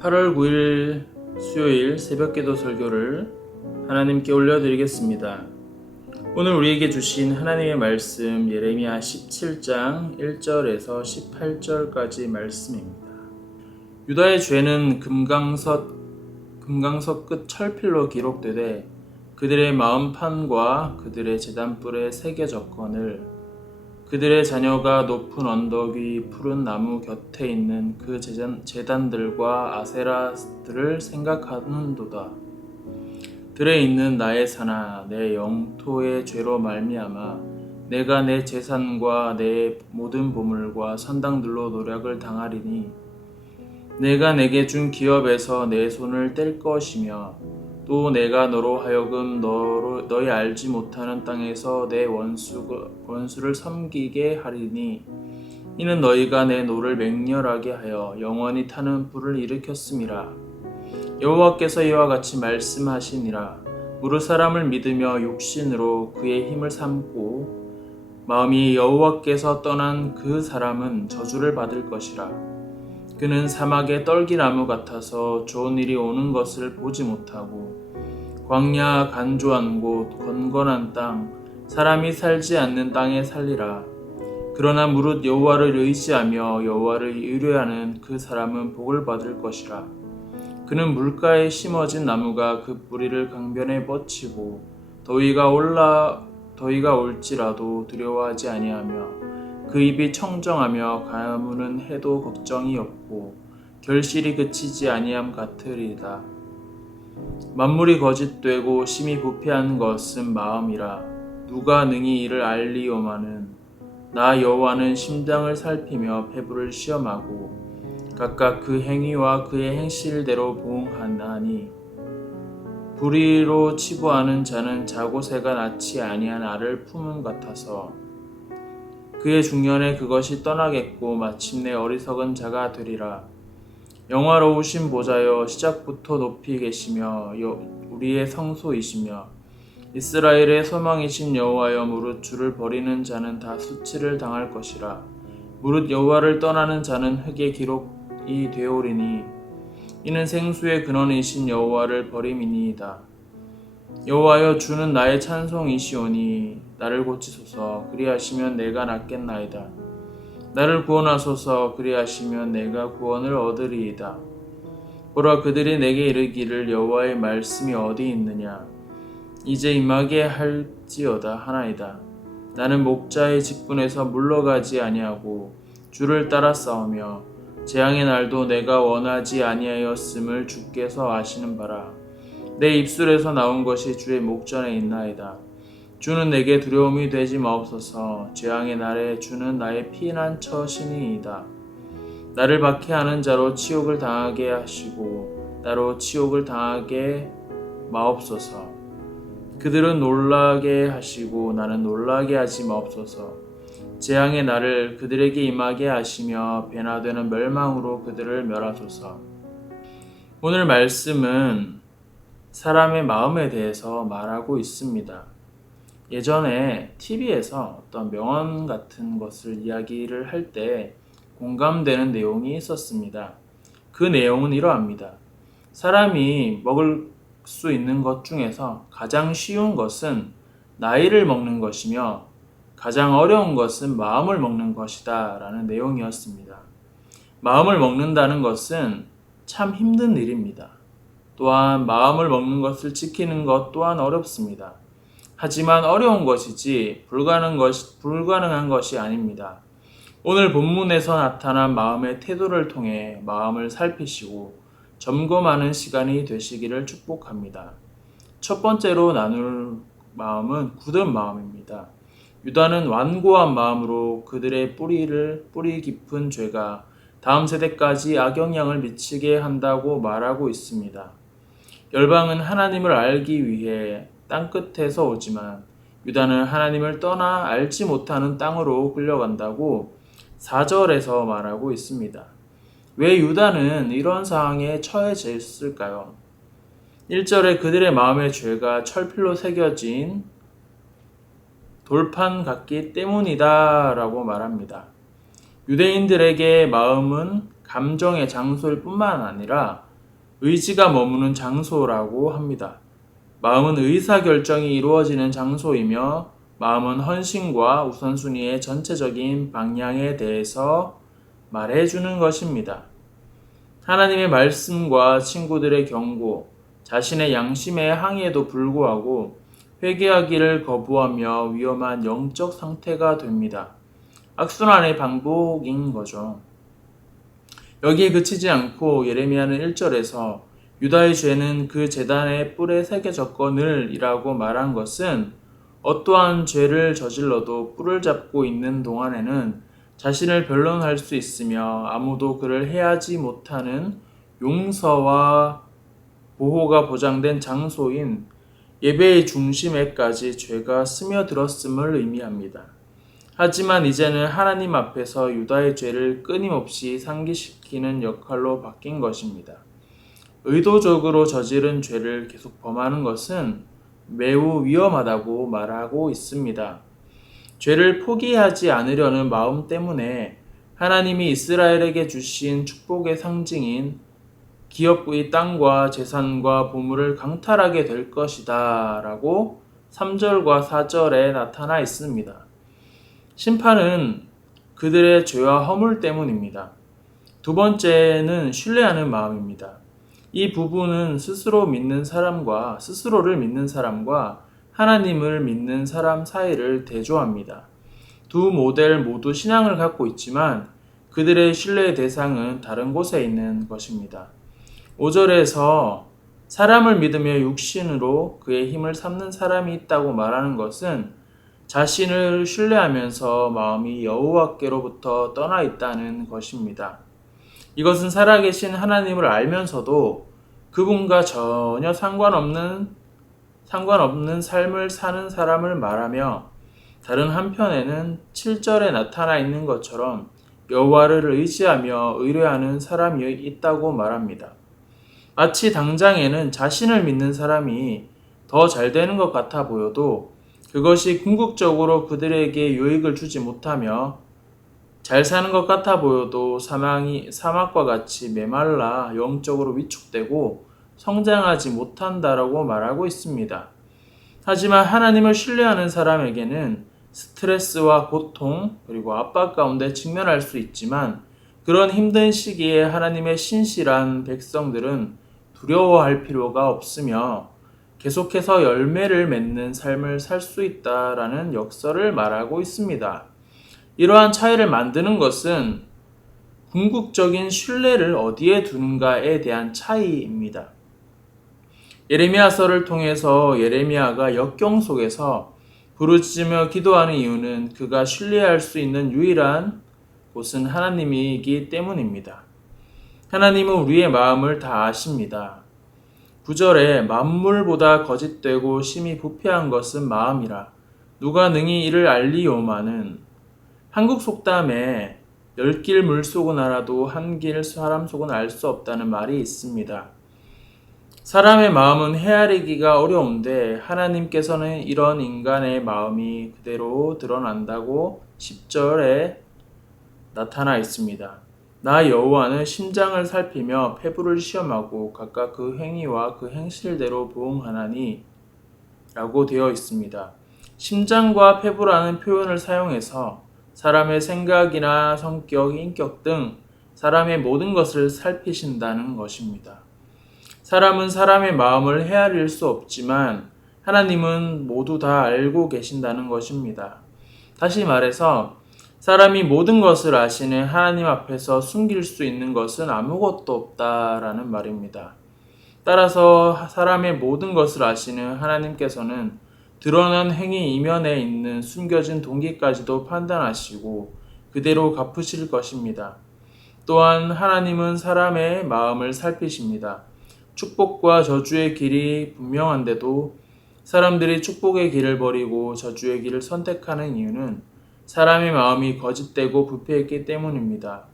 8월 9일 수요일 새벽기도 설교를 하나님께 올려드리겠습니다. 오늘 우리에게 주신 하나님의 말씀 예레미야 17장 1절에서 18절까지 말씀입니다. 유다의 죄는 금강석 끝 철필로 기록되되 그들의 마음판과 그들의 제단불에 새겨졌거늘 그들의 자녀가 높은 언덕 위 푸른 나무 곁에 있는 그 제단들과 아세라들을 생각하는도다. 들에 있는 나의 산아, 내 영토의 죄로 말미암아 내가 내 재산과 내 모든 보물과 선당들로 노력을 당하리니 내가 내게 준 기업에서 내 손을 뗄 것이며 또 내가 너로 하여금 너희 알지 못하는 땅에서 내 원수를 섬기게 하리니 이는 너희가 내 노를 맹렬하게 하여 영원히 타는 불을 일으켰음이라. 여호와께서 이와 같이 말씀하시니라. 무릇 사람을 믿으며 육신으로 그의 힘을 삼고 마음이 여호와께서 떠난 그 사람은 저주를 받을 것이라. 그는 사막의 떨기나무 같아서 좋은 일이 오는 것을 보지 못하고 광야 간조한 곳 건건한 땅 사람이 살지 않는 땅에 살리라. 그러나 무릇 여호와를 의지하며 여호와를 의뢰하는 그 사람은 복을 받을 것이라. 그는 물가에 심어진 나무가 그 뿌리를 강변에 뻗치고 더위가 올지라도 두려워하지 아니하며 그 입이 청정하며 가무는 해도 걱정이 없고 결실이 그치지 아니함 같으리다. 만물이 거짓되고 심히 부패한 것은 마음이라. 누가 능히 이를 알리오마는 나 여호와는 심장을 살피며 배부를 시험하고 각각 그 행위와 그의 행실대로 보응하나니 불의로 치부하는 자는 자고새가 낳지 아니한 알을 품음 같아서 그의 중년에 그것이 떠나겠고 마침내 어리석은 자가 되리라. 영화로우신 보좌여 시작부터 높이 계시며 우리의 성소이시며 이스라엘의 소망이신 여호와여 무릇 주를 버리는 자는 다 수치를 당할 것이라. 무릇 여호와를 떠나는 자는 흙에 기록이 되오리니 이는 생수의 근원이신 여호와를 버림이니이다. 여호와여 주는 나의 찬송이시오니 나를 고치소서. 그리하시면 내가 낫겠나이다. 나를 구원하소서. 그리하시면 내가 구원을 얻으리이다. 보라 그들이 내게 이르기를 여호와의 말씀이 어디 있느냐 이제 임하게 할지어다 하나이다. 나는 목자의 직분에서 물러가지 아니하고 주를 따라 싸우며 재앙의 날도 내가 원하지 아니하였음을 주께서 아시는 바라. 내 입술에서 나온 것이 주의 목전에 있나이다. 주는 내게 두려움이 되지 마옵소서. 재앙의 날에 주는 나의 피난처시니이다. 나를 박해하는 자로 치욕을 당하게 하시고 나로 치욕을 당하게 마옵소서. 그들은 놀라게 하시고 나는 놀라게 하지 마옵소서. 재앙의 날을 그들에게 임하게 하시며 변화되는 멸망으로 그들을 멸하소서. 오늘 말씀은 사람의 마음에 대해서 말하고 있습니다. 예전에 TV에서 어떤 명언 같은 것을 이야기를 할 때 공감되는 내용이 있었습니다. 그 내용은 이러합니다. 사람이 먹을 수 있는 것 중에서 가장 쉬운 것은 나이를 먹는 것이며 가장 어려운 것은 마음을 먹는 것이다 라는 내용이었습니다. 마음을 먹는다는 것은 참 힘든 일입니다. 또한 마음을 먹는 것을 지키는 것 또한 어렵습니다. 하지만 어려운 것이지 불가능한 것이 아닙니다. 오늘 본문에서 나타난 마음의 태도를 통해 마음을 살피시고 점검하는 시간이 되시기를 축복합니다. 첫 번째로 나눌 마음은 굳은 마음입니다. 유다는 완고한 마음으로 그들의 뿌리 깊은 죄가 다음 세대까지 악영향을 미치게 한다고 말하고 있습니다. 열방은 하나님을 알기 위해 땅끝에서 오지만 유다는 하나님을 떠나 알지 못하는 땅으로 끌려간다고 4절에서 말하고 있습니다. 왜 유다는 이런 상황에 처해졌을까요? 1절에 그들의 마음의 죄가 철필로 새겨진 돌판 같기 때문이다 라고 말합니다. 유대인들에게 마음은 감정의 장소일 뿐만 아니라 의지가 머무는 장소라고 합니다. 마음은 의사결정이 이루어지는 장소이며 마음은 헌신과 우선순위의 전체적인 방향에 대해서 말해주는 것입니다. 하나님의 말씀과 친구들의 경고, 자신의 양심의 항의에도 불구하고 회개하기를 거부하며 위험한 영적 상태가 됩니다. 악순환의 반복인 거죠. 여기에 그치지 않고 예레미야는 1절에서 유다의 죄는 그 제단의 뿔에 새겨졌거늘 이라고 말한 것은 어떠한 죄를 저질러도 뿔을 잡고 있는 동안에는 자신을 변론할 수 있으며 아무도 그를 해하지 못하는 용서와 보호가 보장된 장소인 예배의 중심에까지 죄가 스며들었음을 의미합니다. 하지만 이제는 하나님 앞에서 유다의 죄를 끊임없이 상기시키는 역할로 바뀐 것입니다. 의도적으로 저지른 죄를 계속 범하는 것은 매우 위험하다고 말하고 있습니다. 죄를 포기하지 않으려는 마음 때문에 하나님이 이스라엘에게 주신 축복의 상징인 기업의 땅과 재산과 보물을 강탈하게 될 것이다 라고 3절과 4절에 나타나 있습니다. 심판은 그들의 죄와 허물 때문입니다. 두 번째는 신뢰하는 마음입니다. 이 부분은 스스로를 믿는 사람과 하나님을 믿는 사람 사이를 대조합니다. 두 모델 모두 신앙을 갖고 있지만 그들의 신뢰의 대상은 다른 곳에 있는 것입니다. 5절에서 사람을 믿으며 육신으로 그의 힘을 삼는 사람이 있다고 말하는 것은 자신을 신뢰하면서 마음이 여호와께로부터 떠나 있다는 것입니다. 이것은 살아계신 하나님을 알면서도 그분과 전혀 상관없는 삶을 사는 사람을 말하며 다른 한편에는 7절에 나타나 있는 것처럼 여호와를 의지하며 의뢰하는 사람이 있다고 말합니다. 마치 당장에는 자신을 믿는 사람이 더 잘 되는 것 같아 보여도 그것이 궁극적으로 그들에게 유익을 주지 못하며 잘 사는 것 같아 보여도 사막과 같이 메말라 영적으로 위축되고 성장하지 못한다라고 말하고 있습니다. 하지만 하나님을 신뢰하는 사람에게는 스트레스와 고통 그리고 압박 가운데 직면할 수 있지만 그런 힘든 시기에 하나님의 신실한 백성들은 두려워할 필요가 없으며 계속해서 열매를 맺는 삶을 살 수 있다라는 역설을 말하고 있습니다. 이러한 차이를 만드는 것은 궁극적인 신뢰를 어디에 두는가에 대한 차이입니다. 예레미야서를 통해서 예레미야가 역경 속에서 부르짖으며 기도하는 이유는 그가 신뢰할 수 있는 유일한 곳은 하나님이기 때문입니다. 하나님은 우리의 마음을 다 아십니다. 9절에 만물보다 거짓되고 심히 부패한 것은 마음이라 누가 능히 이를 알리오마는 한국 속담에 10길 물속은 알아도 한 길 사람 속은 알 수 없다는 말이 있습니다. 사람의 마음은 헤아리기가 어려운데 하나님께서는 이런 인간의 마음이 그대로 드러난다고 10절에 나타나 있습니다. 나 여호와는 심장을 살피며 폐부를 시험하고 각각 그 행위와 그 행실대로 보응하나니 라고 되어 있습니다. 심장과 폐부라는 표현을 사용해서 사람의 생각이나 성격, 인격 등 사람의 모든 것을 살피신다는 것입니다. 사람은 사람의 마음을 헤아릴 수 없지만 하나님은 모두 다 알고 계신다는 것입니다. 다시 말해서 사람이 모든 것을 아시는 하나님 앞에서 숨길 수 있는 것은 아무것도 없다라는 말입니다. 따라서 사람의 모든 것을 아시는 하나님께서는 드러난 행위 이면에 있는 숨겨진 동기까지도 판단하시고 그대로 갚으실 것입니다. 또한 하나님은 사람의 마음을 살피십니다. 축복과 저주의 길이 분명한데도 사람들이 축복의 길을 버리고 저주의 길을 선택하는 이유는 사람의 마음이 거짓되고 부패했기 때문입니다.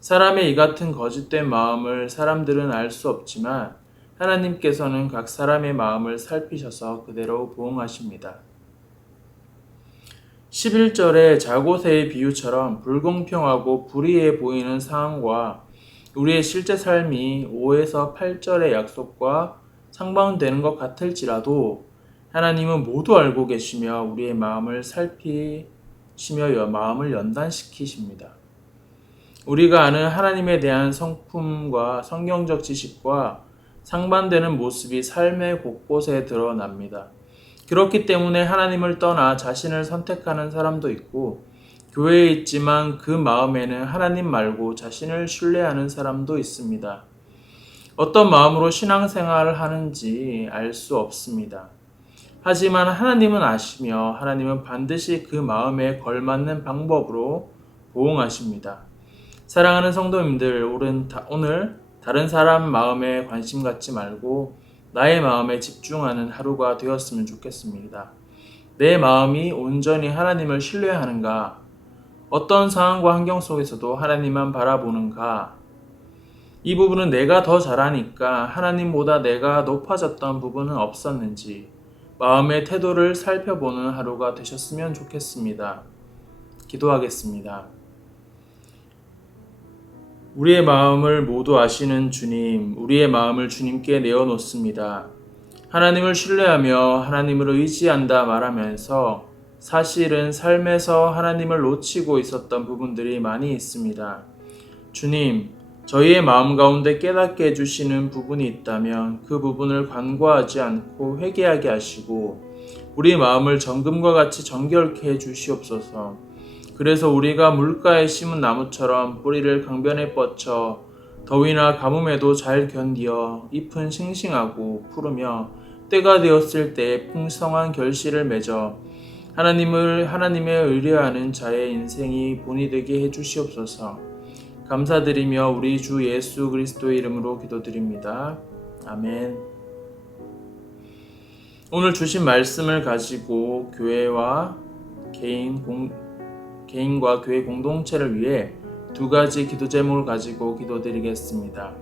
사람의 이 같은 거짓된 마음을 사람들은 알 수 없지만 하나님께서는 각 사람의 마음을 살피셔서 그대로 보응하십니다. 11절의 자고새의 비유처럼 불공평하고 불의해 보이는 상황과 우리의 실제 삶이 5에서 8절의 약속과 상반되는 것 같을지라도 하나님은 모두 알고 계시며 우리의 마음을 살피시며 마음을 연단시키십니다. 우리가 아는 하나님에 대한 성품과 성경적 지식과 상반되는 모습이 삶의 곳곳에 드러납니다. 그렇기 때문에 하나님을 떠나 자신을 선택하는 사람도 있고 교회에 있지만 그 마음에는 하나님 말고 자신을 신뢰하는 사람도 있습니다. 어떤 마음으로 신앙생활을 하는지 알 수 없습니다. 하지만 하나님은 아시며 하나님은 반드시 그 마음에 걸맞는 방법으로 보응하십니다. 사랑하는 성도님들, 오늘 다른 사람 마음에 관심 갖지 말고 나의 마음에 집중하는 하루가 되었으면 좋겠습니다. 내 마음이 온전히 하나님을 신뢰하는가? 어떤 상황과 환경 속에서도 하나님만 바라보는가? 이 부분은 내가 더 잘하니까 하나님보다 내가 높아졌던 부분은 없었는지 마음의 태도를 살펴보는 하루가 되셨으면 좋겠습니다. 기도하겠습니다. 우리의 마음을 모두 아시는 주님, 우리의 마음을 주님께 내어놓습니다. 하나님을 신뢰하며 하나님을 의지한다 말하면서 사실은 삶에서 하나님을 놓치고 있었던 부분들이 많이 있습니다. 주님, 저희의 마음 가운데 깨닫게 해주시는 부분이 있다면 그 부분을 간과하지 않고 회개하게 하시고 우리 마음을 정금과 같이 정결케 해 주시옵소서. 그래서 우리가 물가에 심은 나무처럼 뿌리를 강변에 뻗쳐 더위나 가뭄에도 잘 견디어 잎은 싱싱하고 푸르며 때가 되었을 때 풍성한 결실을 맺어 하나님에 의뢰하는 자의 인생이 본이 되게 해주시옵소서. 감사드리며 우리 주 예수 그리스도의 이름으로 기도드립니다. 아멘. 오늘 주신 말씀을 가지고 교회와 개인과 교회 공동체를 위해 두 가지 기도 제목을 가지고 기도드리겠습니다.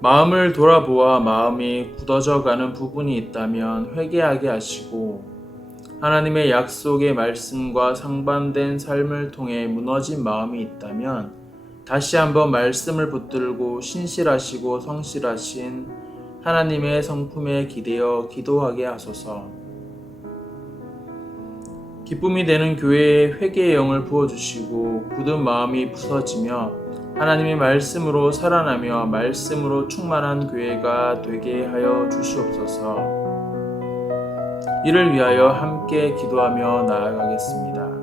마음을 돌아보아 마음이 굳어져 가는 부분이 있다면 회개하게 하시고 하나님의 약속의 말씀과 상반된 삶을 통해 무너진 마음이 있다면 다시 한번 말씀을 붙들고 신실하시고 성실하신 하나님의 성품에 기대어 기도하게 하소서. 기쁨이 되는 교회에 회개의 영을 부어주시고 굳은 마음이 부서지며 하나님의 말씀으로 살아나며 말씀으로 충만한 교회가 되게 하여 주시옵소서. 이를 위하여 함께 기도하며 나아가겠습니다.